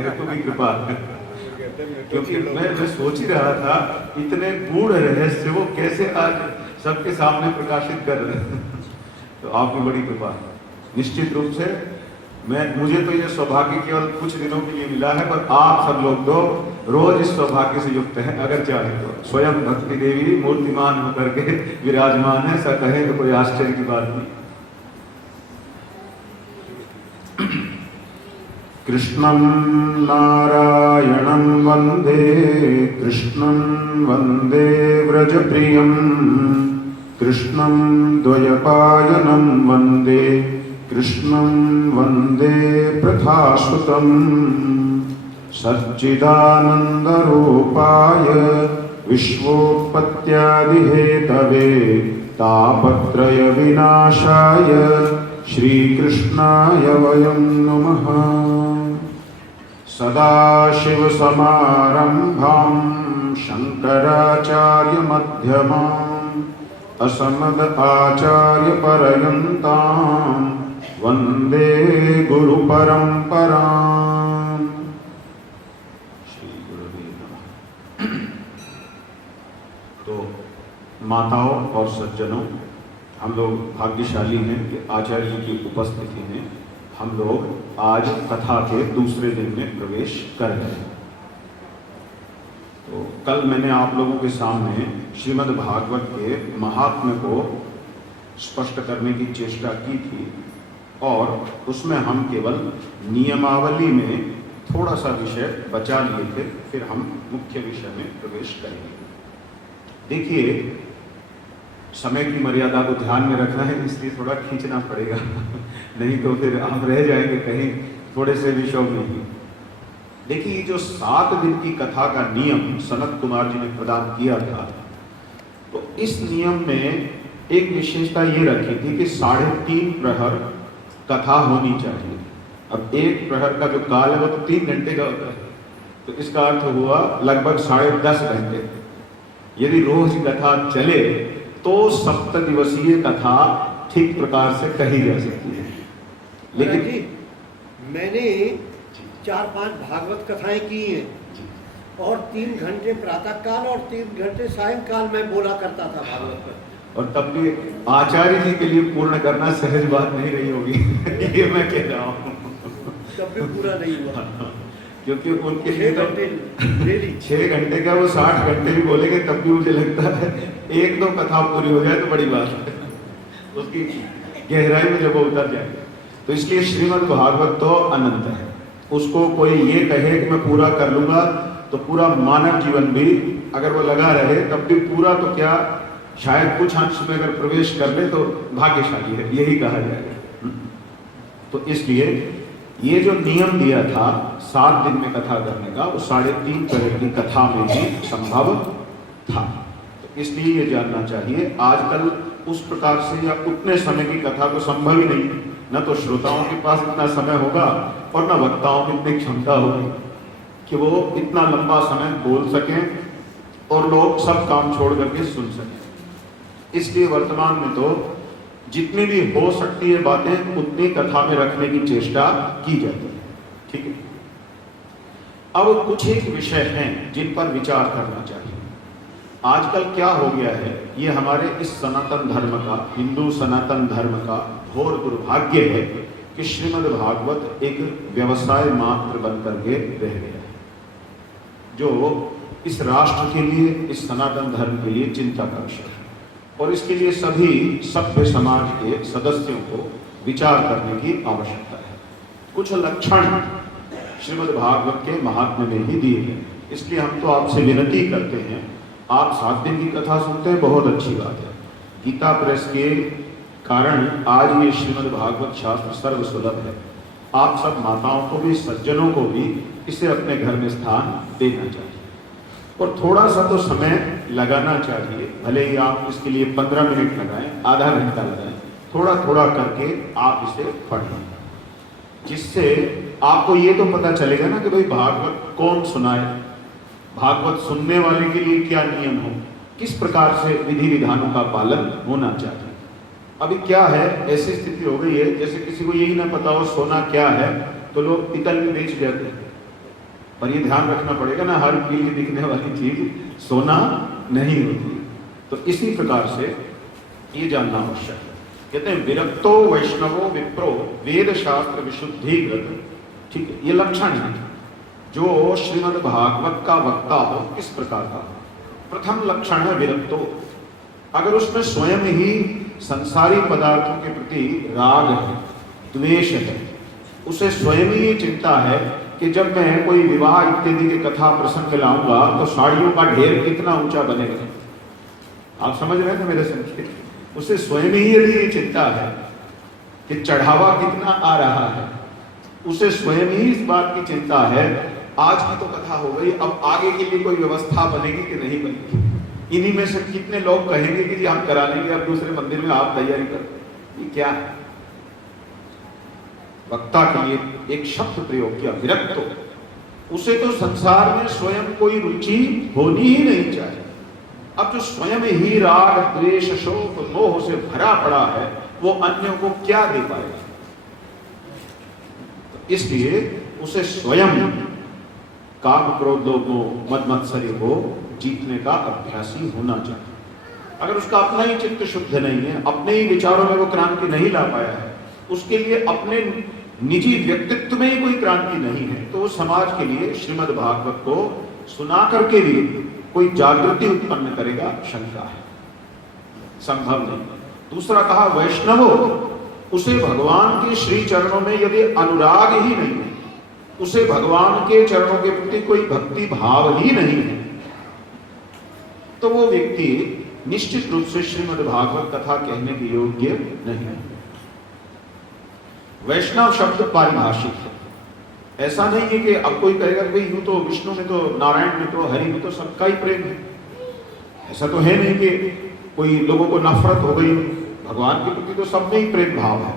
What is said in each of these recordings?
कहे तो भी कृपा है। क्योंकि मैं सोच ही रहा था इतने गूढ़ रहस्य वो कैसे आज सबके सामने प्रकाशित कर रहे हैं। तो आपकी बड़ी कृपा है। निश्चित रूप से मुझे तो ये सौभाग्य केवल कुछ दिनों के लिए मिला है, पर आप सब लोग तो रोज इस सौभाग्य से युक्त हैं। अगर चाहे तो स्वयं भक्ति देवी मूर्तिमान होकर के विराजमान है, ऐसा कहे तो कोई आश्चर्य की बात नहीं। कृष्णं नारायणं वन्दे, कृष्णं वन्दे व्रजप्रियं, कृष्णं द्वयपायनं वन्दे, कृष्णं वन्दे प्रथासुतं। सच्चिदानन्दरूपाय विश्वोत्पत्त्यादिहेतवे तापत्रयविनाशाय श्रीकृष्णाय वयं नमः। सदाशिवसमारम्भां शङ्कराचार्यमध्यमाम् असमदाचार्यपर्यन्तां वन्दे गुरुपरम्पराम्। श्री गुरुदेव नमः। तो माताओं और सज्जनों, हम लोग भाग्यशाली हैं कि आचार्य जी की उपस्थिति में हम लोग आज कथा के दूसरे दिन में प्रवेश कर रहे हैं। तो कल मैंने आप लोगों के सामने श्रीमद् भागवत के महात्म्य को स्पष्ट करने की चेष्टा की थी, और उसमें हम केवल नियमावली में थोड़ा सा विषय बचा लिए थे। फिर हम मुख्य विषय में प्रवेश करेंगे। देखिए, समय की मर्यादा को ध्यान में रखना है, इसलिए थोड़ा खींचना पड़ेगा नहीं तो फिर हम रह जाएंगे कहीं थोड़े से विषयों में ही। देखिए, जो 7 दिन की कथा का नियम सनत कुमार जी ने प्रदान किया था, तो इस नियम में एक विशेषता ये रखी थी कि 3.5 प्रहर कथा होनी चाहिए। अब एक प्रहर का जो काल है वो तो 3 घंटे का होता है, तो इसका अर्थ हुआ लगभग 10.5 घंटे। यदि रोज कथा चले तो 7 दिवसीय कथा ठीक प्रकार से कही जा सकती है। लेकिन मैंने 4-5 भागवत कथाएं की हैं, और 3 घंटे प्रातः काल और 3 घंटे सायंकाल में बोला करता था भागवत पर। और तब भी आचार्य जी के लिए पूर्ण करना सहज बात नहीं रही होगी ये मैं कह रहा हूँ। तब भी पूरा नहीं हुआ क्योंकि उनके लिए 6 घंटे डेली 6 घंटे का वो 60 घंटे भी बोलेंगे तब भी मुझे लगता है 1-2 कथा पूरी हो जाए तो बड़ी बात है, उसकी गहराई में जब वो उतर जाए। तो इसलिए श्रीमद् भागवत तो अनंत है, उसको कोई ये कहे कि मैं पूरा कर लूंगा तो पूरा मानव जीवन भी अगर वो लगा रहे तब भी पूरा तो क्या, शायद कुछ अंश में अगर प्रवेश कर ले तो भाग्यशाली है, यही कहा जाएगा। तो इसलिए ये जो नियम दिया था 7 दिन में कथा करने का, वो 3.5 प्रहर की कथा में ही संभव था। तो इसलिए ये जानना चाहिए, आजकल उस प्रकार से या उतने समय की कथा तो संभव ही नहीं, न तो श्रोताओं के पास इतना समय होगा और न वक्ताओं की इतनी क्षमता होगी कि वो इतना लंबा समय बोल सकें और लोग सब काम छोड़ करके सुन सकें। इसलिए वर्तमान में तो जितनी भी हो सकती है बातें उतनी कथा में रखने की चेष्टा की जाती है। ठीक है, अब कुछ एक विषय हैं जिन पर विचार करना चाहिए। आजकल क्या हो गया है, ये हमारे इस सनातन धर्म का, हिंदू सनातन धर्म का घोर दुर्भाग्य है कि श्रीमद् भागवत एक व्यवसाय मात्र बन करके रह गया है, जो इस राष्ट्र के लिए, इस सनातन धर्म के लिए चिंता का विषय है। और इसके लिए सभी सभ्य समाज के सदस्यों को विचार करने की आवश्यकता है। कुछ लक्षण श्रीमद् भागवत के महात्म्य में ही दिए गए। इसलिए हम तो आपसे विनती करते हैं, आप 7 दिन की कथा सुनते हैं, बहुत अच्छी बात है। गीता प्रेस के कारण आज ये श्रीमद् भागवत शास्त्र सर्वसुलभ है। आप सब माताओं को भी, सज्जनों को भी इसे अपने घर में स्थान देना चाहिए, और थोड़ा सा तो समय लगाना चाहिए। भले ही आप इसके लिए 15 मिनट लगाएं, आधा घंटा लगाएं, थोड़ा थोड़ा करके आप इसे पढ़ें, जिससे आपको ये तो पता चलेगा ना कि भाई भागवत कौन सुनाए, भागवत सुनने वाले के लिए क्या नियम हो, किस प्रकार से विधि विधानों का पालन होना चाहिए। अभी क्या है, ऐसी स्थिति हो गई है जैसे किसी को यही ना पता हो सोना क्या है तो लोग पीतल में बेच जाते हैं। पर ये ध्यान रखना पड़ेगा ना, हर पीली दिखने वाली चीज सोना नहीं होती। तो इसी प्रकार से ये जानना आवश्यक है। कहते हैं विरक्तो वैष्णवो विप्रो वेद शास्त्र विशुद्धिकृत, ठीक है, ये लक्षण है जो श्रीमद् भागवत का वक्ता हो इस प्रकार का। प्रथम लक्षण है विरक्तो, अगर उसमें स्वयं ही संसारी पदार्थों के प्रति राग है, द्वेष है, उसे स्वयं ही चिंता है कि जब मैं कोई विवाह इत्यादि के कथा प्रसंग लाऊंगा तो साड़ियों का ढेर कितना ऊंचा बनेगा। आप समझ रहे हैं मेरे समझ, उसे स्वयं ही यदि ये चिंता है कि चढ़ावा कितना आ रहा है, उसे स्वयं ही इस बात की चिंता है, आज की तो कथा हो गई, अब आगे के लिए कोई व्यवस्था बनेगी कि नहीं बनेगी, इन्हीं में से कितने लोग कहेंगे कि जी हम करा लेंगे, अब दूसरे मंदिर में आप तैयारी करो। ये क्या है? वक्ता के लिए एक शब्द प्रयोग किया विरक्तो, उसे तो संसार में स्वयं कोई रुचि होनी ही नहीं चाहिए। अब जो स्वयं ही राग द्वेष शोक मोह से भरा पड़ा है वो अन्यों को क्या दे पाएगा? तो इसलिए उसे स्वयं काम क्रोध लोभ मद मत्सर्य को जीतने का अभ्यासी होना चाहिए। अगर उसका अपना ही चित्त शुद्ध नहीं है, अपने ही विचारों में वो क्रांति नहीं ला पाया है, उसके लिए अपने निजी व्यक्तित्व में ही कोई क्रांति नहीं है, तो वो समाज के लिए श्रीमद् भागवत को सुना करके भी कोई जागृति उत्पन्न करेगा, शंका है, संभव नहीं। दूसरा कहा वैष्णवो, उसे भगवान के श्री चरणों में यदि अनुराग ही नहीं है, उसे भगवान के चरणों के प्रति कोई भक्ति भाव ही नहीं है, तो वो व्यक्ति निश्चित रूप से श्रीमद् भागवत कथा कहने के योग्य नहीं है। वैष्णव शब्द पारिभाषिक है, ऐसा नहीं है कि अब कोई कहेगा भाई यूं तो विष्णु में तो, नारायण में तो, हरि में तो सबका ही प्रेम है। ऐसा तो है नहीं कि कोई लोगों को नफरत हो गई, भगवान के प्रति तो सब में ही प्रेम भाव है।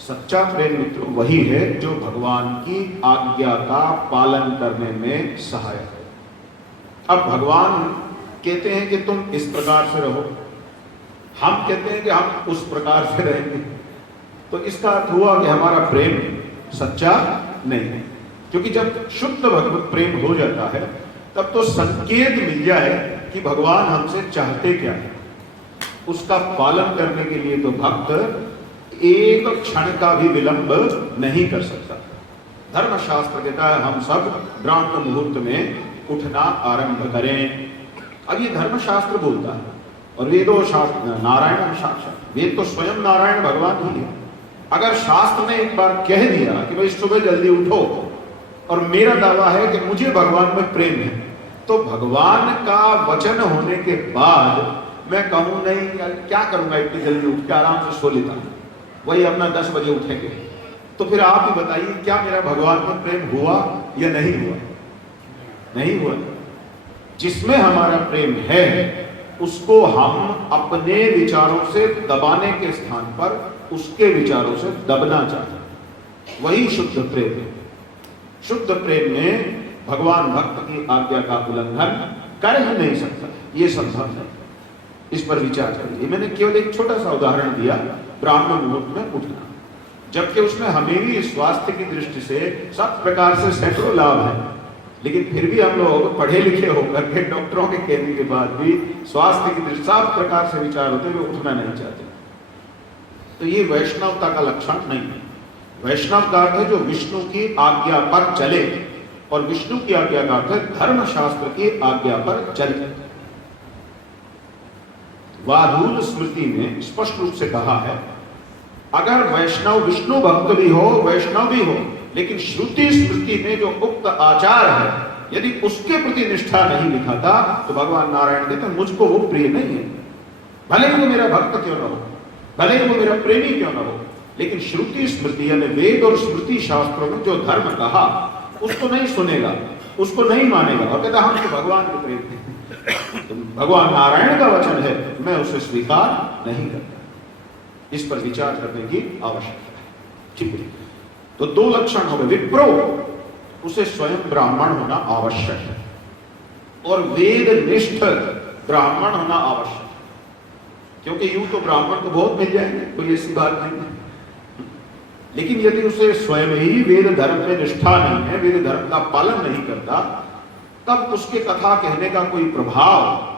सच्चा प्रेम मित्र वही है जो भगवान की आज्ञा का पालन करने में सहायक है। अब भगवान कहते हैं कि तुम इस प्रकार से रहो, हम कहते हैं कि हम उस प्रकार से रहेंगे, तो इसका अर्थ हुआ कि हमारा प्रेम सच्चा नहीं है। क्योंकि जब शुद्ध भगवत प्रेम हो जाता है तब तो संकेत मिल जाए कि भगवान हमसे चाहते क्या है, उसका पालन करने के लिए तो भक्त एक क्षण का भी विलंब नहीं कर सकता। धर्मशास्त्र कहता है हम सब ब्राह्मण मुहूर्त में उठना आरंभ करें। अब ये धर्मशास्त्र बोलता है और वेदो शास्त्र, नारायण साक्षात, वेद तो स्वयं नारायण भगवान ही है। अगर शास्त्र ने एक बार कह दिया कि भाई सुबह जल्दी उठो, और मेरा दावा है कि मुझे भगवान में प्रेम है, तो भगवान का वचन होने के बाद मैं कहूं नहीं यार क्या करूंगा, इतनी जल्दी उठ के आराम से सो लेता हूं, वही अपना 10 बजे उठेंगे। तो फिर आप ही बताइए क्या मेरा भगवान में प्रेम हुआ या नहीं हुआ? नहीं हुआ। जिसमें हमारा प्रेम है उसको हम अपने विचारों से दबाने के स्थान पर उसके विचारों से दबना चाहिए, वही शुद्ध प्रेम है। शुद्ध प्रेम में भगवान भक्त की आज्ञा का उल्लंघन कर ही नहीं सकता, ये संभव नहीं। इस पर विचार करिए। मैंने केवल एक छोटा सा उदाहरण दिया, ब्राह्मण मुहूर्त में उठना, जबकि उसमें हमें भी स्वास्थ्य की दृष्टि से सब प्रकार से सैकड़ों लाभ है, लेकिन फिर भी हम लोग पढ़े लिखे होकर के डॉक्टरों के कहने के बाद भी स्वास्थ्य की दृष्टि सब प्रकार से विचार होते हुए उठना नहीं चाहते। तो ये वैष्णवता का लक्षण नहीं है। वैष्णव का अर्थ है जो विष्णु की आज्ञा पर चले, और विष्णु की आज्ञा का अर्थ है धर्मशास्त्र की आज्ञा पर चले। वाधूल स्मृति में स्पष्ट रूप से कहा है अगर वैष्णव विष्णु भक्त भी हो, वैष्णव भी हो, लेकिन श्रुति स्मृति में जो उक्त आचार है यदि उसके प्रति निष्ठा नहीं दिखाता तो भगवान नारायण कहते मुझको वो प्रिय नहीं है। भले ही वो मेरा भक्त क्यों ना हो, भले ही वो मेरा प्रेमी क्यों ना हो, लेकिन श्रुति स्मृति यानी वेद और स्मृति शास्त्रों में जो धर्म कहा उसको नहीं सुनेगा, उसको नहीं मानेगा, और कहता हम तो भगवान के प्रेम हैं, तो भगवान नारायण का वचन है, मैं उसे स्वीकार नहीं करता। इस पर विचार करने की आवश्यकता है। ठीक है, तो 2 लक्षण हो गए। विप्रो, उसे स्वयं ब्राह्मण होना आवश्यक है, और वेद निष्ठ ब्राह्मण होना आवश्यक है, क्योंकि यूं तो ब्राह्मण तो बहुत मिल जाएंगे, कोई ऐसी बात नहीं है, लेकिन यदि उसे स्वयं ही वेद धर्म में निष्ठा नहीं है, वेद धर्म का पालन नहीं करता, तब उसके कथा कहने का कोई प्रभाव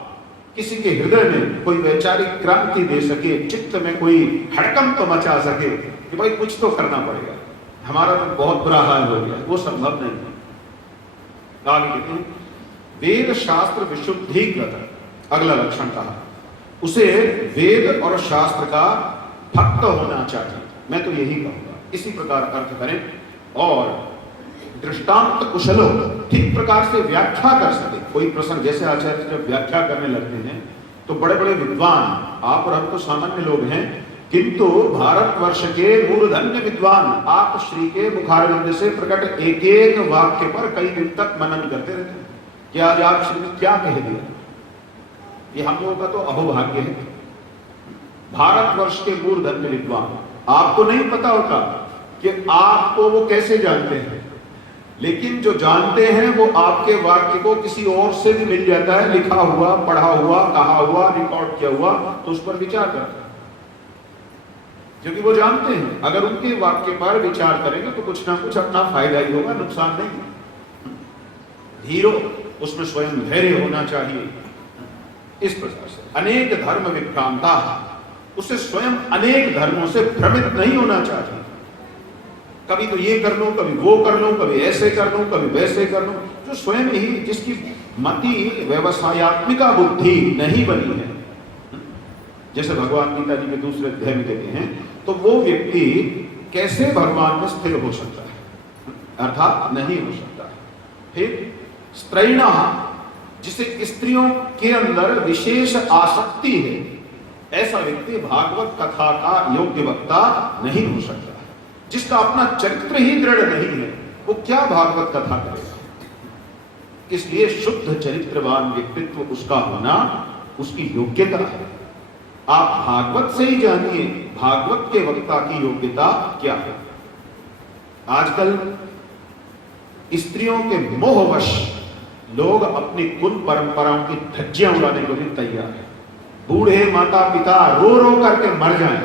किसी के हृदय में कोई वैचारिक क्रांति दे सके, चित्त में कोई हड़कंप मचा सके कि भाई कुछ तो करना पड़ेगा, हमारा तो बहुत बुरा हाल हो गया, वो संभव नहीं है। आगे कहते हैं वेद शास्त्र विशुद्धीकृत, अगला लक्षण कहा, उसे वेद और शास्त्र का भक्त होना चाहिए। मैं तो यही कहूंगा, इसी प्रकार अर्थ करें और दृष्टांत कुशलो, ठीक प्रकार से व्याख्या कर सके। कोई प्रसंग, जैसे आचार्य जब व्याख्या करने लगते हैं तो बड़े बड़े विद्वान, आप और हम तो सामान्य लोग हैं, किंतु भारतवर्ष के मूर्धन्य विद्वान आप श्री के मुखारविंद से प्रकट एक एक वाक्य पर कई दिन तक मनन करते रहते हैं कि आज आप श्री ने क्या कह दिया। ये हम लोगों का तो अहोभाग्य है। भारतवर्ष के मूर्धन्य विद्वान, आपको नहीं पता होता कि आपको वो कैसे जानते हैं, लेकिन जो जानते हैं वो आपके वाक्य को किसी और से भी मिल जाता है, लिखा हुआ, पढ़ा हुआ, कहा हुआ, रिकॉर्ड किया हुआ, तो उस पर विचार करते हैं, क्योंकि वो जानते हैं अगर उनके वाक्य पर विचार करेंगे तो कुछ ना कुछ अपना फायदा ही होगा, नुकसान नहीं। धीरो, उसमें स्वयं धैर्य होना चाहिए। इस प्रकार से अनेक धर्म विभ्रांता, उसे स्वयं अनेक धर्मों से भ्रमित नहीं होना चाहिए। कभी तो ये कर लूं, कभी वो कर लूं, कभी ऐसे कर लूं, कभी वैसे कर लूं, जो स्वयं ही जिसकी मति व्यवसायत्मिका बुद्धि नहीं बनी है, जैसे भगवान गीता जी के दूसरे अध्याय में कहते हैं, तो वो व्यक्ति कैसे भगवान में स्थिर हो सकता है, अर्थात नहीं हो सकता है। फिर स्त्रैणा, जिसे स्त्रियों के अंदर विशेष आसक्ति है, ऐसा व्यक्ति भागवत कथा का योग्य वक्ता नहीं हो सकता। जिसका अपना चरित्र ही दृढ़ नहीं है, वो क्या भागवत कथा करेगा। इसलिए शुद्ध चरित्रवान व्यक्तित्व उसका होना उसकी योग्यता है। आप भागवत से ही जानिए भागवत के वक्ता की योग्यता क्या है। आजकल स्त्रियों के मोहवश लोग अपनी कुल परंपराओं की धज्जियां उड़ाने को भी तैयार है। बूढ़े माता पिता रो रो करके मर जाएं,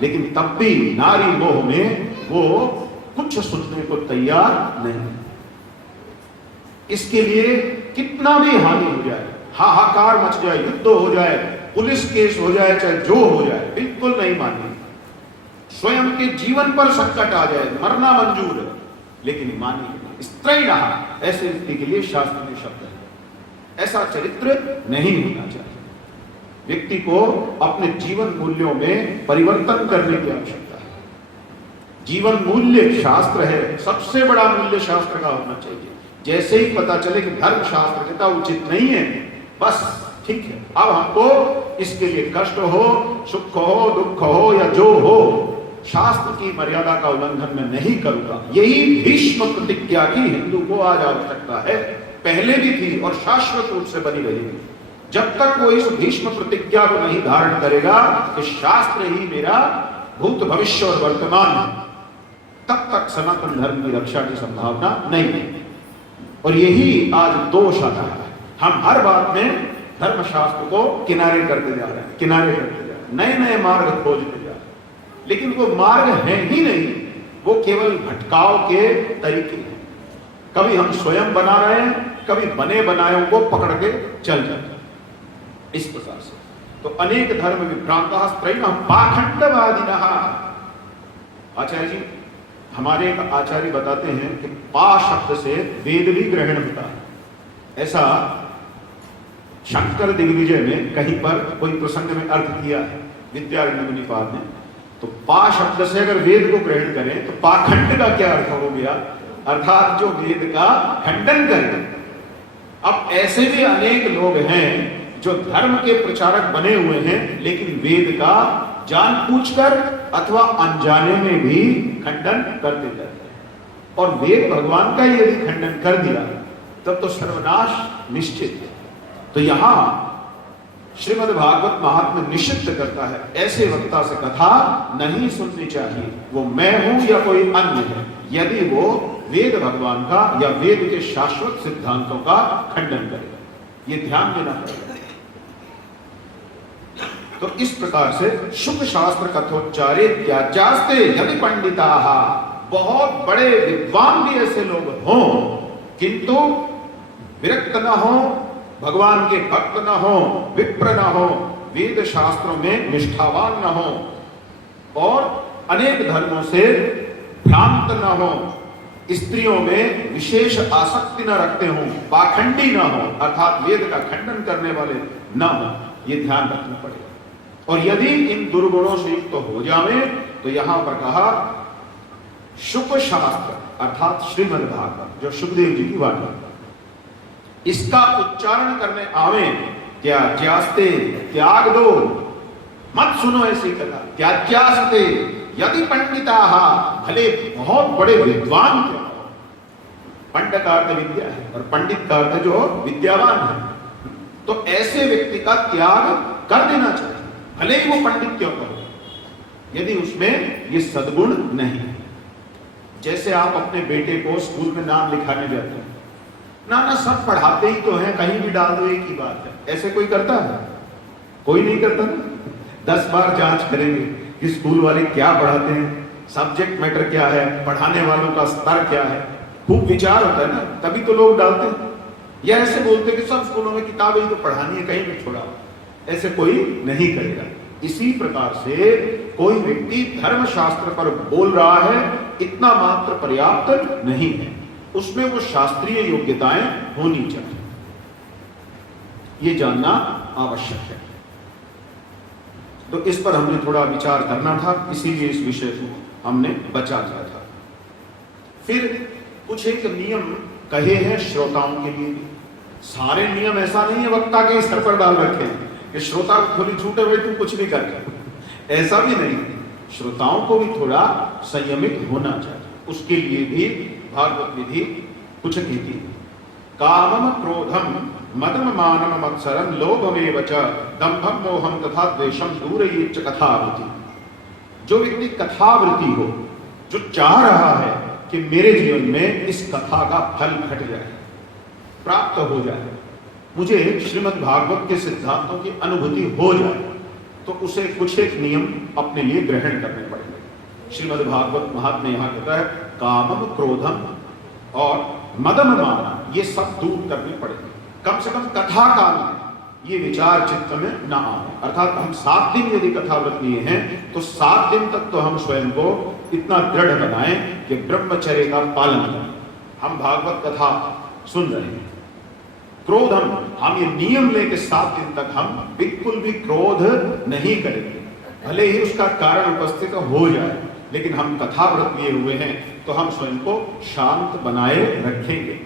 लेकिन तब भी नारी मोह में वो कुछ सुनने को तैयार नहीं। इसके लिए कितना भी हानि हो जाए, हाहाकार मच जाए, युद्ध हो जाए, पुलिस केस हो जाए, चाहे जो हो जाए, बिल्कुल नहीं मानेगी। स्वयं के जीवन पर संकट आ जाए, मरना मंजूर है, लेकिन मानेगी। स्त्रैणा, ऐसे व्यक्ति के लिए शास्त्र में शब्द है। ऐसा चरित्र नहीं होना चाहिए। व्यक्ति को अपने जीवन मूल्यों में परिवर्तन करने की आवश्यकता है। जीवन मूल्य शास्त्र है, सबसे बड़ा मूल्य शास्त्र का होना चाहिए। जैसे ही पता चले कि धर्म शास्त्र कहता उचित नहीं है, बस ठीक है, अब हमको इसके लिए कष्ट हो, सुख हो, दुख हो या जो हो, शास्त्र की मर्यादा का उल्लंघन मैं नहीं करूंगा। यही भीष्म प्रतिज्ञा की हिंदू को आज आवश्यकता है, पहले भी थी और शाश्वत रूप से बनी रहेगी। जब तक वो इस भीष्म प्रतिज्ञा को नहीं धारण करेगा कि शास्त्र ही मेरा भूत भविष्य और वर्तमान है, तब तक सनातन धर्म की रक्षा की संभावना नहीं है। और यही आज दोष आता है, हम हर बात में धर्मशास्त्र को किनारे करते जा रहे हैं, किनारे करते जा रहे हैं, नए नए मार्ग खोजते जा रहे हैं, लेकिन वो मार्ग है ही नहीं, वो केवल भटकाव के तरीके हैं। कभी हम स्वयं बना रहे हैं, कभी बने बनायों को पकड़ के चल जाते हैं। इस प्रकार से तो अनेक धर्म विभ्रांता स्त्रैणः पाखंडवादिनः। आचार्य जी, हमारे एक आचार्य बताते हैं कि पा शब्द से वेद भी ग्रहण होता है। ऐसा शंकर दिग्विजय में कहीं पर कोई प्रसंग में अर्थ किया है विद्यारण्य मुनिपाद ने। तो पा शब्द से अगर वेद को ग्रहण करें तो पाखंड का क्या अर्थ हो गया, अर्थात जो वेद का खंडन करें। अब ऐसे भी अनेक लोग हैं जो धर्म के प्रचारक बने हुए हैं, लेकिन वेद का जानबूझकर अथवा अनजाने में भी खंडन करते जाते हैं। और वेद भगवान का यदि खंडन कर दिया तब तो सर्वनाश निश्चित है। तो यहां श्रीमद् भागवत महात्म्य निषिद्ध करता है, ऐसे वक्ता से कथा नहीं सुननी चाहिए, वो मैं हूं या कोई अन्य है, यदि वो वेद भगवान का या वेद के शाश्वत सिद्धांतों का खंडन करेगा। ये ध्यान देना पड़ेगा। तो इस प्रकार से शुभ शास्त्र कथोच्चारे त्याज्यास्ते यदि पंडिताः, बहुत बड़े विद्वान भी ऐसे लोग हों किंतु विरक्त न हो, भगवान के भक्त न हो, विप्र न हो, वेद शास्त्रों में निष्ठावान न हो और अनेक धर्मों से भ्रांत न हो, स्त्रियों में विशेष आसक्ति न रखते हों, पाखंडी न हो अर्थात वेद का खंडन करने वाले न हो, ये ध्यान रखना पड़ेगा। और यदि इन दुर्गुणों से युक्त हो जावे तो यहां पर कहा शुक शास्त्र अर्थात श्रीमद् भागवत जो सुखदेव जी की वाणी, इसका उच्चारण करने आवे, त्याज्यास्ते त्याग दो, मत सुनो ऐसी कथा, त्याज्यास्ते यदि पंडिताः, भले बहुत बड़े विद्वान क्यों हो, पंडित का अर्थ विद्या है और पंडित का अर्थ जो विद्यावान है, तो ऐसे व्यक्ति का त्याग कर देना चाहिए, भले ही वो पंडित क्यों हो, यदि उसमें ये सद्गुण नहीं है। जैसे आप अपने बेटे को स्कूल में नाम लिखाने जाते हैं, ना सब पढ़ाते ही तो हैं, कहीं भी डाल दो एक ही बात है, ऐसे कोई करता है? कोई नहीं करता ना। 10 बार जांच करेंगे कि स्कूल वाले क्या पढ़ाते हैं, सब्जेक्ट मैटर क्या है, पढ़ाने वालों का स्तर क्या है, खूब विचार होता है ना, तभी तो लोग डालते हैं। या ऐसे बोलते कि सब स्कूलों में किताबें ही तो पढ़ानी है, कहीं भी छोड़ा, ऐसे कोई नहीं करेगा। इसी प्रकार से कोई व्यक्ति धर्म शास्त्र पर बोल रहा है, इतना मात्र पर्याप्त नहीं है, उसमें वो शास्त्रीय योग्यताएं होनी चाहिए, ये जानना आवश्यक है। तो इस पर हमने थोड़ा विचार करना था, इसीलिए इस विषय को हमने बचा दिया था। फिर कुछ एक नियम कहे हैं श्रोताओं के लिए भी। सारे नियम ऐसा नहीं है वक्ता के स्तर पर डाल रखे हैं कि श्रोता को खुली छूटे हुए तुम कुछ भी कर, ऐसा भी नहीं। श्रोताओं को भी थोड़ा संयमित होना चाहिए, उसके लिए भी भागवत विधि कुछ कहती है। कामम क्रोधम मदम मानम मत्सरम लोभमेव च दंभम मोहम तथा द्वेषम दूरयेच्च कथावृत्ति। जो व्यक्ति कथावृत्ति हो, जो चाह रहा है कि मेरे जीवन में इस कथा का फल घट जाए, प्राप्त हो जाए, मुझे श्रीमद् भागवत के सिद्धांतों की अनुभूति हो जाए, तो उसे कुछ एक नियम अपने लिए ग्रहण करने पड़ेंगे। श्रीमद् भागवत महात्म्य यहाँ कहता है कामम क्रोधम और मदम माना, ये सब दूर करने पड़ेंगे। कम से कम कथा काल में ये विचार चित्त में न आए, अर्थात हम 7 दिन यदि कथाव्रत लिए हैं तो 7 दिन तक तो हम स्वयं को इतना दृढ़ बनाएं कि ब्रह्मचर्य का पालन करें। हम भागवत कथा सुन रहे हैं, क्रोधम, हम ये नियम लेके 7 दिन तक हम बिल्कुल भी क्रोध नहीं करेंगे, भले ही उसका कारण उपस्थित हो जाए, लेकिन हम कथाव्रत लिए हुए हैं तो हम स्वयं को शांत बनाए रखेंगे।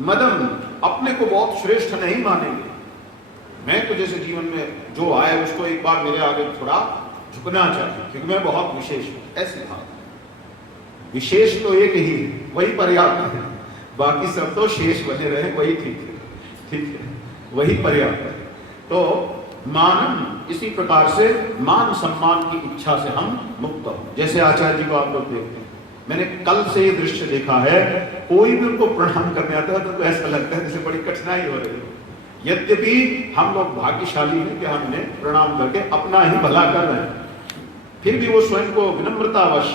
मदम, अपने को बहुत श्रेष्ठ नहीं मानेंगे, मैं तो जैसे जीवन में जो आए उसको एक बार मेरे आगे थोड़ा झुकना चाहिए क्योंकि मैं बहुत विशेष हूं, ऐसे भाव। विशेष तो एक ही, वही पर्याप्त है, बाकी सब तो शेष बने रहे, वही ठीक है, ठीक है, वही पर्याप्त है। तो मानम, इसी प्रकार से मान सम्मान की इच्छा से हम मुक्त हो। जैसे आचार्य जी को आप लोग देखते हैं, मैंने कल से ये दृश्य देखा है, कोई भी उनको प्रणाम करने आता है तो ऐसा लगता है जैसे बड़ी कठिनाई हो रही है। यद्यपि हम लोग भाग्यशाली हैं कि हमने प्रणाम करके अपना ही भला कर रहे हैं, फिर भी वो स्वयं को विनम्रतावश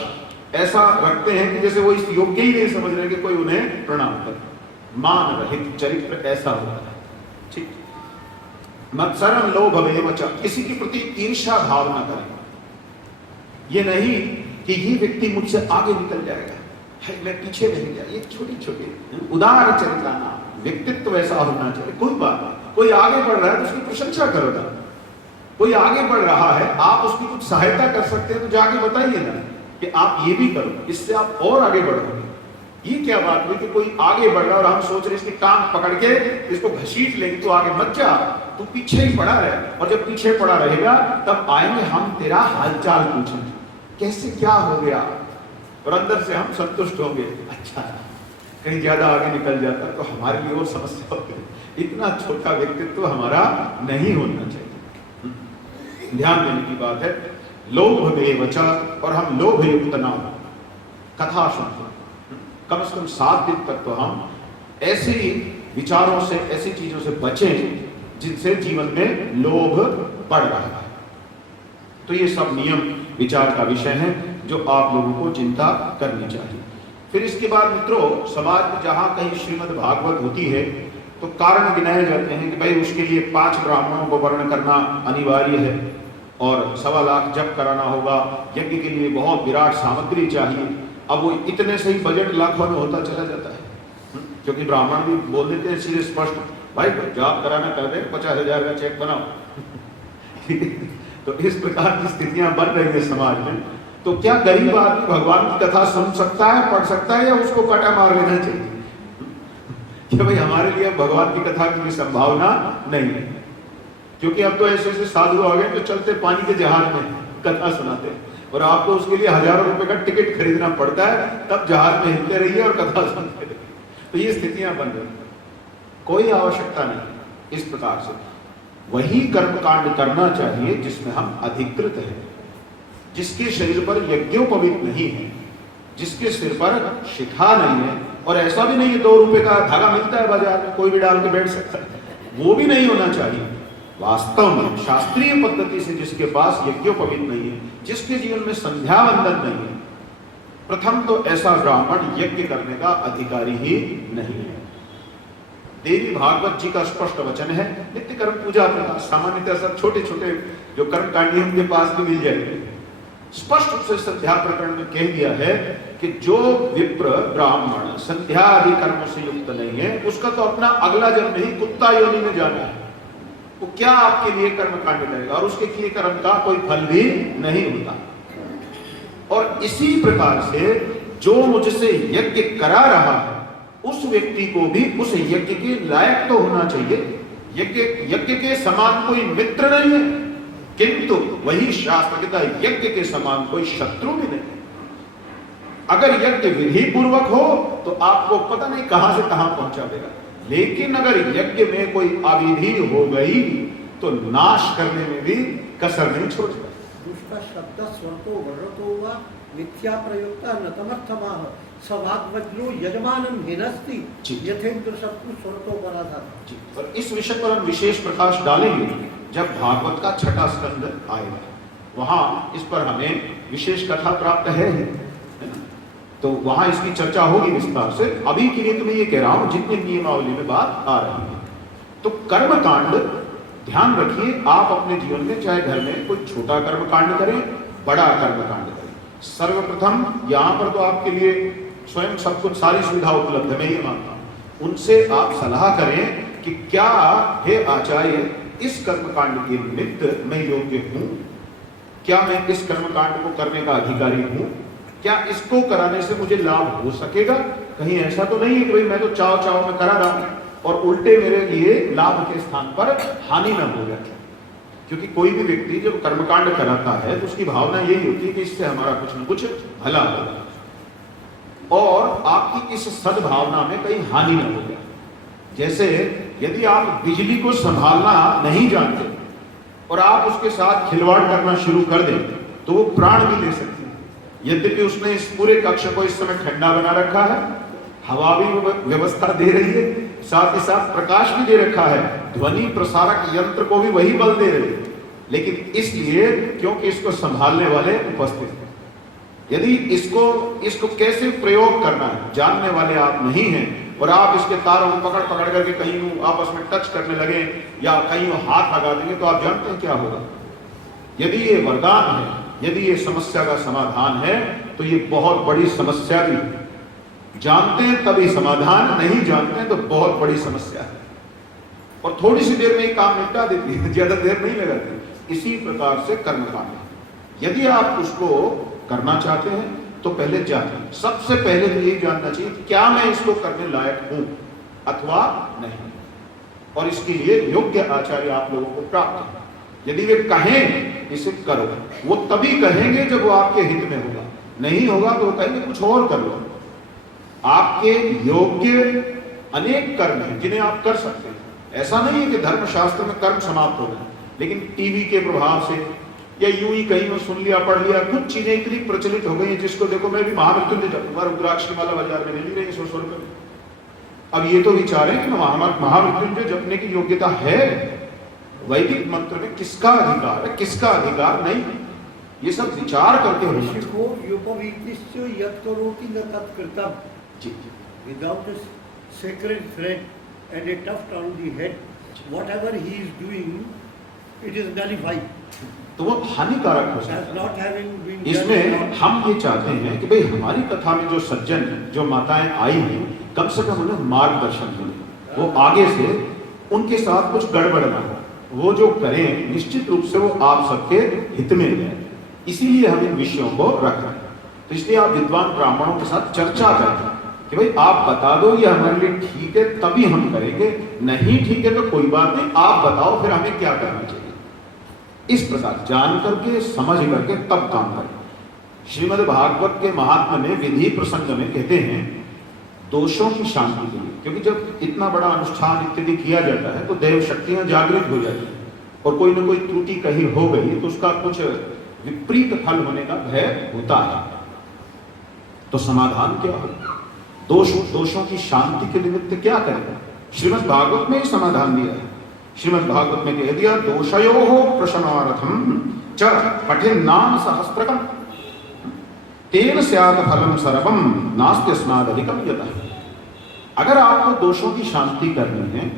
ऐसा रखते हैं कि जैसे वो इस योग्य ही नहीं समझ रहे कि कोई उन्हें प्रणाम करे। मान रहित चरित्र ऐसा होता है, ठीक। मत्सरम लोभमेव च, किसी के प्रति ईर्ष्या भाव न करें। ये नहीं कि ये व्यक्ति मुझसे आगे निकल जाएगा, है मैं पीछे रह गया, ये छोटी छोटी उदार चरित्राना व्यक्तित्व ऐसा होना चाहिए। कोई बात नहीं, कोई आगे बढ़ रहा है तो उसकी प्रशंसा करो ना, कोई आगे बढ़ रहा है आप उसकी कुछ सहायता कर सकते हैं तो जाके बताइए ना कि आप ये भी करो, इससे आप और आगे बढ़ोगे। ये क्या बात हुई कि कोई आगे बढ़ रहा है और हम सोच रहे इसकी टांग पकड़ के इसको घसीट लेंगे, तो आगे मत जा, तू पीछे ही पड़ा रहे, और जब पीछे पड़ा रहेगा तब आएंगे हम तेरा हालचाल पूछेंगे, कैसे क्या हो गया, और अंदर से हम संतुष्ट होंगे, अच्छा कहीं ज्यादा आगे निकल जाता तो हमारे लिए वो समस्या होती। इतना छोटा व्यक्तित्व हमारा नहीं होना चाहिए, ध्यान देने की बात है। लोभमेव च, और हम लोभ युक्त ना हो, कथा सुन, कम से कम 7 दिन तक तो हम ऐसे विचारों से, ऐसी चीजों से बचें जिनसे जीवन में लोभ बढ़ रहा है। तो ये सब नियम विचार का विषय है जो आप लोगों को चिंता करनी चाहिए। फिर इसके बाद मित्रों, समाज में जहाँ कहीं श्रीमद् भागवत होती है तो कारण गिनाए जाते हैं कि भाई उसके लिए 5 ब्राह्मणों को वर्ण करना अनिवार्य है और 1.25 लाख जप कराना होगा, यज्ञ के लिए बहुत विराट सामग्री चाहिए। अब वो इतने से ही बजट लाखों में होता चला जाता है, क्योंकि ब्राह्मण भी बोल देते हैं सीधे स्पष्ट, भाई जाप कराना कर दे, 50,000 का चेक बनाओ। तो इस प्रकार की स्थितियां बन रही है समाज में। तो क्या गरीब आदमी भगवान की कथा सुन सकता है, पढ़ सकता है, या उसको काटा मार लेना चाहिए कि भाई हमारे लिए भगवान की कथा की भी संभावना नहीं है? क्योंकि अब तो ऐसे ऐसे साधु आ गए जो चलते पानी के जहाज में कथा सुनाते हैं और आपको उसके लिए हजारों रुपए का टिकट खरीदना पड़ता है, तब जहाज में हिलते रहिए और कथा सुनते रहिए। तो ये स्थितियां बन रही, कोई आवश्यकता नहीं। इस प्रकार से वही कर्मकांड करना चाहिए जिसमें हम अधिकृत हैं, जिसके शरीर पर यज्ञोपवीत नहीं है, जिसके सिर पर शिखा नहीं है, और ऐसा भी नहीं है 2 रुपए का धागा मिलता है बाजार में, कोई भी डाल के बैठ सकता है, वो भी नहीं होना चाहिए। वास्तव में शास्त्रीय पद्धति से जिसके पास यज्ञोपवीत नहीं है, जिसके जीवन में संध्या वंदन नहीं है, प्रथम तो ऐसा ब्राह्मण यज्ञ करने का अधिकारी ही नहीं है। देवी भागवत जी का स्पष्ट वचन है, नित्य कर्म पूजा करना। सामान्यतः सब छोटे छोटे जो कर्मकांडी उनके पास भी मिल जाएंगे। स्पष्ट रूप से संध्या प्रकरण में कह दिया है कि जो विप्र ब्राह्मण संध्या आदि कर्म से युक्त नहीं है, उसका तो अपना अगला जन्म ही कुत्ता योनि में जाना है। वो क्या आपके लिए कर्म कांड करेगा, और उसके किए कर्म का कोई फल भी नहीं होता। और इसी प्रकार से जो मुझसे यज्ञ करा रहा है, उस व्यक्ति को भी उस यज्ञ के लायक तो होना चाहिए। यज्ञ के समान कोई मित्र नहीं है, किंतु वही शास्त्र कहता है यज्ञ के समान कोई शत्रु भी नहीं। अगर यज्ञ विधि पूर्वक हो तो आपको पता नहीं कहां से कहां पहुंचा देगा, लेकिन अगर यज्ञ में कोई अविधि हो गई तो नाश करने में भी कसर नहीं छोड़ेगा। दुष्ट शब्द स्वरतो वर्णतो वा मिथ्या प्रयुक्ता नतमर्थमाह सभाग्वज्रो यजमानं हिनस्ति यथेन्द्र शत्रु स्वरतो बराधा। और इस विषय पर हम विशेष प्रकाश डालेंगे जब भागवत का 6वां स्कंद आएगा, वहां इस पर हमें विशेष कथा प्राप्त है तो वहां इसकी चर्चा होगी विस्तार से। अभी के लिए तो मैं ये कह रहा हूं जितनी नियमावली में बात आ रही है। तो कर्म कांड ध्यान रखिए, आप अपने जीवन में चाहे घर में कोई छोटा कर्म कांड करें, बड़ा कर्म कांड करें, सर्वप्रथम यहाँ पर तो आपके लिए स्वयं सब कुछ सारी सुविधा उपलब्ध है, मैं ये मानता हूँ। उनसे आप सलाह करें कि क्या हे आचार्य इस कर्मकांड के निमित्त मैं योग्य हूं, क्या मैं इस कर्मकांड को करने का अधिकारी हूं, क्या इसको कराने से मुझे लाभ हो सकेगा? कहीं ऐसा तो नहीं है कि भाई मैं तो चाव चाव में करा रहा हूं और उल्टे मेरे लिए लाभ के स्थान पर हानि न हो जाए। क्योंकि कोई भी व्यक्ति जब कर्मकांड कराता है तो उसकी भावना यही होती है कि इससे हमारा कुछ न कुछ भला होगा और आपकी इस सद्भावना में कहीं हानि न हो जाए। जैसे यदि आप बिजली को संभालना नहीं जानते और आप उसके साथ खिलवाड़ करना शुरू कर दें तो वो प्राण भी ले सकती है। यद्यपि उसने इस पूरे कक्ष को इस समय ठंडा बना रखा है, हवा भी व्यवस्था दे रही है, साथ ही साथ प्रकाश भी दे रखा है, ध्वनि प्रसारक यंत्र को भी वही बल दे रही है, लेकिन इसलिए क्योंकि इसको संभालने वाले उपस्थित हैं। यदि इसको कैसे प्रयोग करना है जानने वाले आप नहीं हैं और आप इसके तारों को पकड़ पकड़ करके कहीं आपस में टच करने लगे या कहीं हाथ लगा देंगे तो आप जानते हैं क्या होगा। यदि ये वरदान है, यदि ये समस्या का समाधान है तो ये बहुत बड़ी समस्या भी है। जानते हैं तभी समाधान, नहीं जानते हैं तो बहुत बड़ी समस्या है और थोड़ी सी देर में ही काम निपटा देती है, ज्यादा देर नहीं लगाती। इसी प्रकार से कर्मकांड यदि आप उसको करना चाहते हैं तो पहले जानिए, सबसे पहले तो यही जानना चाहिए क्या मैं इसको करने लायक हूं अथवा नहीं, और इसके लिए योग्य आचार्य आप लोगों को प्राप्त है। यदि वे कहें इसे करो, वो तभी कहेंगे जब वो आपके हित में होगा, नहीं होगा तो वो कहेंगे कुछ और कर लो। आपके योग्य अनेक कर्म हैं जिन्हें आप कर सकते हैं। ऐसा नहीं है कि धर्मशास्त्र में कर्म समाप्त हो गए, लेकिन टीवी के प्रभाव से या यूं ही कहीं में सुन लिया पढ़ लिया, कुछ चीजें इतनी प्रचलित हो गई हैं जिसको देखो मैं भी महामृत्युंजय जपूंगा, रुद्राक्ष की माला बाजार में मिल रही है 100 रुपए में। अब ये तो विचार है कि महामृत्युंजय जपने की योग्यता है, वैदिक मंत्र में किसका अधिकार है किसका अधिकार नहीं। ये सब विचार करके होना चाहिए। ऋषिको योपवीतिश्च यत् करोति न तत् कृतं। जी Without a sacred thread and a tuft on the head, whatever he is doing, it is nullified. तो वो हानिकारक हो सकता As है। not having been इसमें done. हम ये चाहते हैं कि भाई हमारी कथा में जो सज्जन जो माताएं आई हैं, कम से कम उन्हें मार्गदर्शन मिले, वो आगे से उनके साथ कुछ गड़बड़ ना हो, वो जो करें निश्चित रूप से वो आप सबके हित में है। इसीलिए हम इन विषयों को रख रहे हैं। तो इसलिए आप विद्वान ब्राह्मणों के साथ चर्चा करें कि भाई आप बता दो ये हमारे लिए ठीक है तभी हम करेंगे, नहीं ठीक है तो कोई बात नहीं, आप बताओ फिर हमें क्या करना चाहिए। इस प्रकार जान करके समझ करके तब काम करें। श्रीमद् भागवत के महात्मा में विधि प्रसंग में कहते हैं दोषों की शांति के लिए, क्योंकि जब इतना बड़ा अनुष्ठान इत्यादि किया जाता है तो देव शक्तियां जागृत हो जाती हैं और कोई ना कोई त्रुटि कहीं हो गई तो उसका कुछ विपरीत फल होने का भय होता है। तो समाधान क्या हो? दोषों की शांति के निमित्त क्या करें? श्रीमद् भागवत में ही समाधान दिया है। श्रीमद् भागवत में कह दिया दोषयोः प्रशमनार्थम च पठेन्नाम सहस्त्रकम तेन स्यात् फलम सर्वम नास्ति स्नादधिकम यतः। अगर आपको दोषों की शांति करनी है,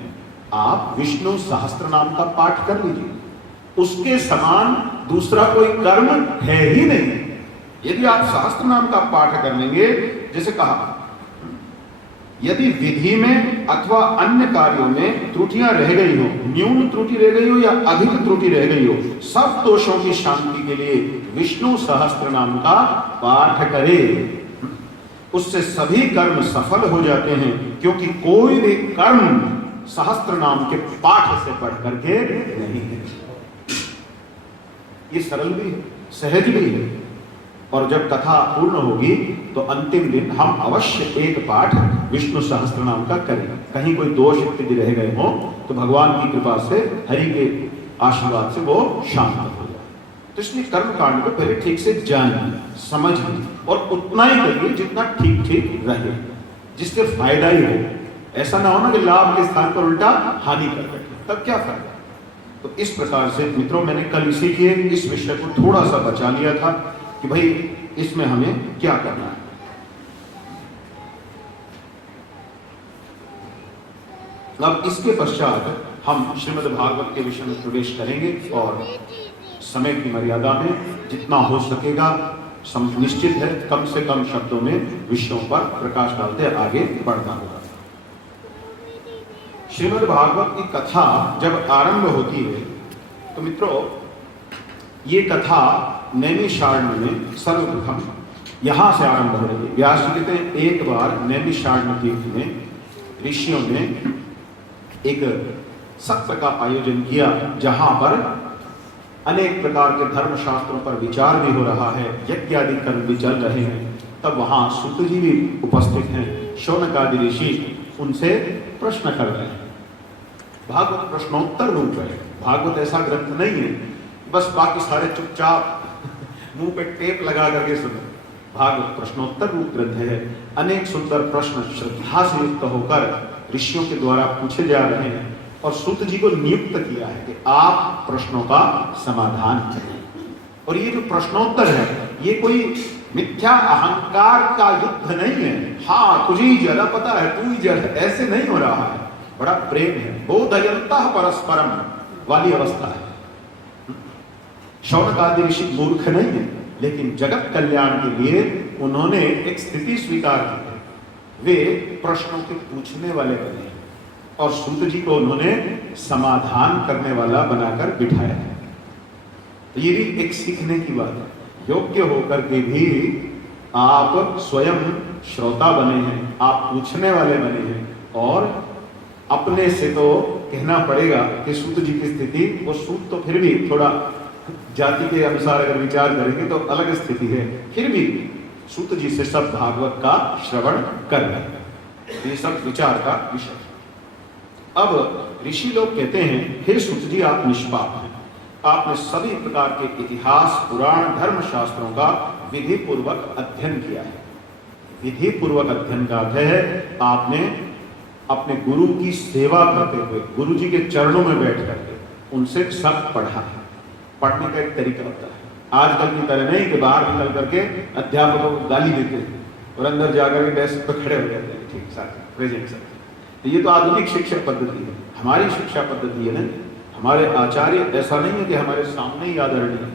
आप विष्णु सहस्त्र नाम का पाठ कर लीजिए, उसके समान दूसरा कोई कर्म है ही नहीं। यदि आप सहस्त्र नाम का पाठ कर लेंगे, जैसे कहा यदि विधि में अथवा अन्य कार्यों में त्रुटियां रह गई हो, न्यून त्रुटि रह गई हो या अधिक त्रुटि रह गई हो, सब दोषों की शांति के लिए विष्णु सहस्त्र नाम का पाठ करे, उससे सभी कर्म सफल हो जाते हैं। क्योंकि कोई भी कर्म सहस्त्र नाम के पाठ से बढ़ करके नहीं है। ये सरल भी है, सहज भी है। और जब कथा पूर्ण होगी तो अंतिम दिन हम अवश्य एक पाठ विष्णु सहस्त्र नाम का करेंगे। कहीं कोई दोष इत्यादि रह गए हो तो भगवान की कृपा से, हरि के आशीर्वाद से वो शांत हो जाए। तो इसलिए कर्म कांड को पहले ठीक से जानिए, समझिए और उतना ही करिए जितना ठीक ठीक रहे, जिससे फायदा ही हो। ऐसा ना हो ना कि लाभ के स्थान पर उल्टा हानि कर बैठे, तब क्या फायदा। तो इस प्रकार से मित्रों, मैंने कल इसीलिए इस विषय को थोड़ा सा बचा लिया था कि भाई इसमें हमें क्या करना है। अब इसके पश्चात हम श्रीमद् भागवत के विषय में प्रवेश करेंगे और समय की मर्यादा में जितना हो सकेगा निश्चित है कम से कम शब्दों में विषयों पर प्रकाश डालते आगे बढ़ना होगा। श्रीमद् भागवत की कथा जब आरंभ होती है तो मित्रों, ये कथा नैमिषारण्य में सर्वप्रथम यहां से आरंभ हो रही है। व्यास जी कहते हैं एक बार नैमिषारण्य तीर्थ में ऋषियों ने एक सत्र का आयोजन किया, जहां पर अनेक प्रकार के धर्म शास्त्रों पर विचार भी हो रहा है, यज्ञ आदि कर्म भी चल रहे हैं। तब वहां सूत जी भी उपस्थित हैं, शौनक आदि ऋषि उनसे प्रश्न कर रहे हैं। भागवत प्रश्नोत्तर रूप है, भागवत ऐसा ग्रंथ नहीं है बस बाकी सारे चुपचाप मुंह पे टेप लगा करके सुनो। भागवत प्रश्नोत्तर रूप ग्रंथ है। अनेक सुंदर प्रश्न श्रद्धा से युक्त होकर ऋषियों के द्वारा पूछे जा रहे हैं और सूत जी को नियुक्त किया है कि आप प्रश्नों का समाधान करें। और ये जो प्रश्नोत्तर है ये कोई मिथ्या अहंकार का युद्ध नहीं है, हाँ तुझे ही ज्यादा पता है, तू ही ज्यादा, ऐसे नहीं हो रहा है। बड़ा प्रेम है, बोधयन्तः परस्परम वाली अवस्था है। शौनक आदि ऋषि मूर्ख नहीं है, लेकिन जगत कल्याण के लिए उन्होंने एक स्थिति स्वीकार की है। वे प्रश्नों के पूछने वाले बने और सूत जी को उन्होंने समाधान करने वाला बनाकर बिठाया है। तो ये भी एक सीखने की बात है। योग्य होकर के भी आप स्वयं श्रोता बने हैं, आप पूछने वाले बने हैं। और अपने से तो कहना पड़ेगा कि सूत जी की स्थिति, वो सूत तो फिर भी थोड़ा जाति के अनुसार अगर विचार करेंगे तो अलग स्थिति है, फिर भी सूत जी से सब भागवत का श्रवण कर रहे हैं। ये सब विचार का विषय। अब ऋषि लोग कहते हैं, हे सूत जी आप निष्पाप हैं, आपने सभी प्रकार के इतिहास, पुराण, धर्म शास्त्रों का विधि पूर्वक अध्ययन किया है। विधि पूर्वक अध्ययन का अर्थ है आपने अपने गुरु की सेवा करते हुए, गुरु जी के चरणों में बैठ करके उनसे सब पढ़ा है। पढ़ने का एक तरीका होता है, आजकल की तरह नहीं कि बाहर निकल करके अध्यापकों को गाली देते हैं और अंदर जाकर के डेस्क पर खड़े हो जाते हैं, ठीक सर, प्रेजेंट सर। तो ये तो आधुनिक शिक्षा पद्धति है। हमारी शिक्षा पद्धति है ना, हमारे आचार्य ऐसा नहीं है कि हमारे सामने ही आदरणीय है,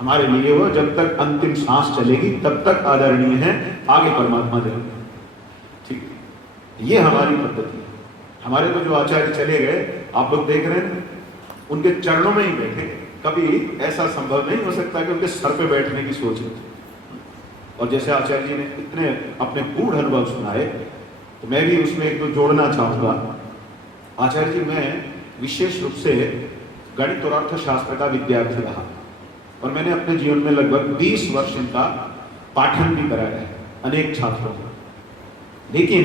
हमारे लिए वो जब तक अंतिम सांस चलेगी तब तक आदरणीय है, आगे परमात्मा जाएगा, ठीक है। ये हमारी पद्धति है। हमारे तो जो आचार्य चले गए, आप लोग देख रहे हैं, उनके चरणों में ही बैठे। कभी ऐसा संभव नहीं हो सकता कि उनके सर पे बैठने की सोच हो। और जैसे आचार्य जी ने इतने अपने गूढ़ अनुभव सुनाए, तो मैं भी उसमें एक दो जोड़ना चाहूंगा। आचार्य जी, मैं विशेष रूप से गणित और अर्थशास्त्र का विद्यार्थी रहा और मैंने अपने जीवन में लगभग 20 वर्ष इनका पाठन भी कराया है अनेक छात्रों को। लेकिन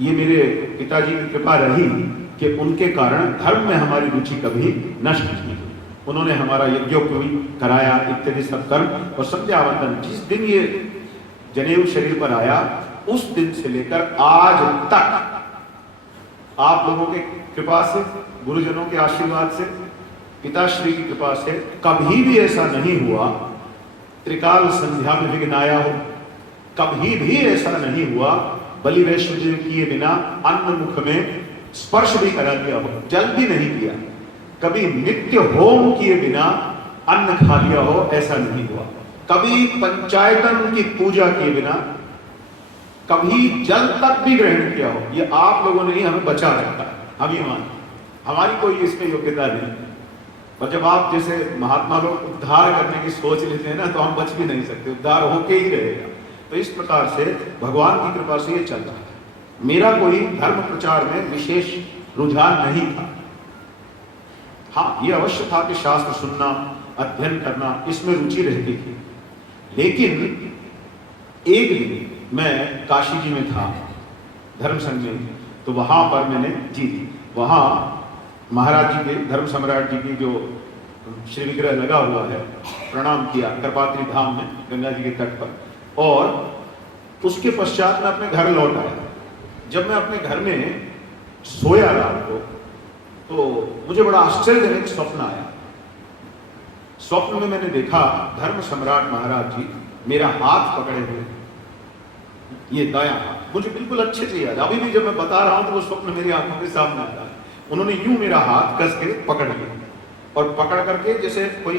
ये मेरे पिताजी की कृपा रही कि उनके कारण धर्म में हमारी रुचि कभी नष्ट नहीं हुई। उन्होंने हमारा यज्ञोपवी कराया, इत्यादि सब कर्म और संध्यावंदन। जिस दिन ये जनेऊ शरीर पर आया, उस दिन से लेकर आज तक आप लोगों के कृपा से, गुरुजनों के आशीर्वाद से, पिताश्री की कृपा से कभी भी ऐसा नहीं हुआ त्रिकाल संध्या में विघ्न आया हो, कभी भी ऐसा नहीं हुआ बलि वैष्णव किए बिना अन्न मुख में स्पर्श भी करा दिया हो, जल भी नहीं किया, कभी नित्य होम किए बिना अन्न खा लिया हो, ऐसा नहीं हुआ, कभी पंचायतन की पूजा किए बिना कभी जल तक भी ग्रहण किया हो। ये आप लोगों ने ही हमें बचा रखा है, हम ही मान, हमारी कोई इसमें योग्यता नहीं। और जब आप जैसे महात्मा लोग उद्धार करने की सोच लेते हैं ना, तो हम बच भी नहीं सकते, उद्धार होके ही रहेगा। तो इस प्रकार से भगवान की कृपा से ये चल रहा है। मेरा कोई धर्म प्रचार में विशेष रुझान नहीं था। हाँ, ये अवश्य था कि शास्त्र सुनना, अध्ययन करना, इसमें रुचि रहती थी। लेकिन एक दिन मैं काशी जी में था, धर्म संघ में, तो वहां पर मैंने वहां महाराज जी के, धर्म सम्राट जी की जो श्री विग्रह लगा हुआ है, प्रणाम किया करपात्री धाम में, गंगा जी के तट पर। और उसके पश्चात मैं अपने घर लौट आया। जब मैं अपने घर में सोया रात को, तो मुझे बड़ा आश्चर्यजनक स्वप्न आया। स्वप्न में मैंने देखा धर्म सम्राट महाराज जी मेरा हाथ पकड़े हुए, ये दायां हाथ, मुझे बिल्कुल अच्छे से याद, अभी भी जब मैं बता रहा हूं तो वो स्वप्न मेरी आंखों के सामने आ रहा है। उन्होंने यूं मेरा हाथ कस के पकड़ लिया और पकड़ करके जैसे कोई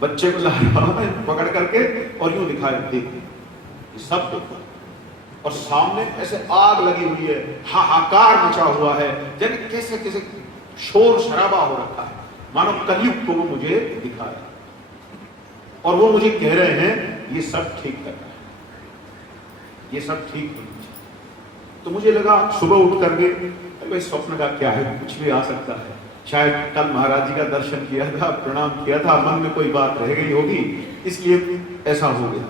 बच्चे को ला रहा है, पकड़ करके और यूं दिखाया, देख सब देखो। और सामने ऐसे आग लगी हुई है, हाहाकार मचा हुआ है, जैसे कैसे कैसे शोर शराबा हो रखा है, मानो कलयुग को वो मुझे दिखाया। और वो मुझे कह रहे हैं ये सब ठीक करना है, ये सब ठीक होना चाहिए। तो मुझे लगा सुबह उठ करके, भाई स्वप्न का क्या है, कुछ भी आ सकता है, शायद कल महाराज जी का दर्शन किया था, प्रणाम किया था, मन में कोई बात रह गई होगी, इसलिए ऐसा हो गया।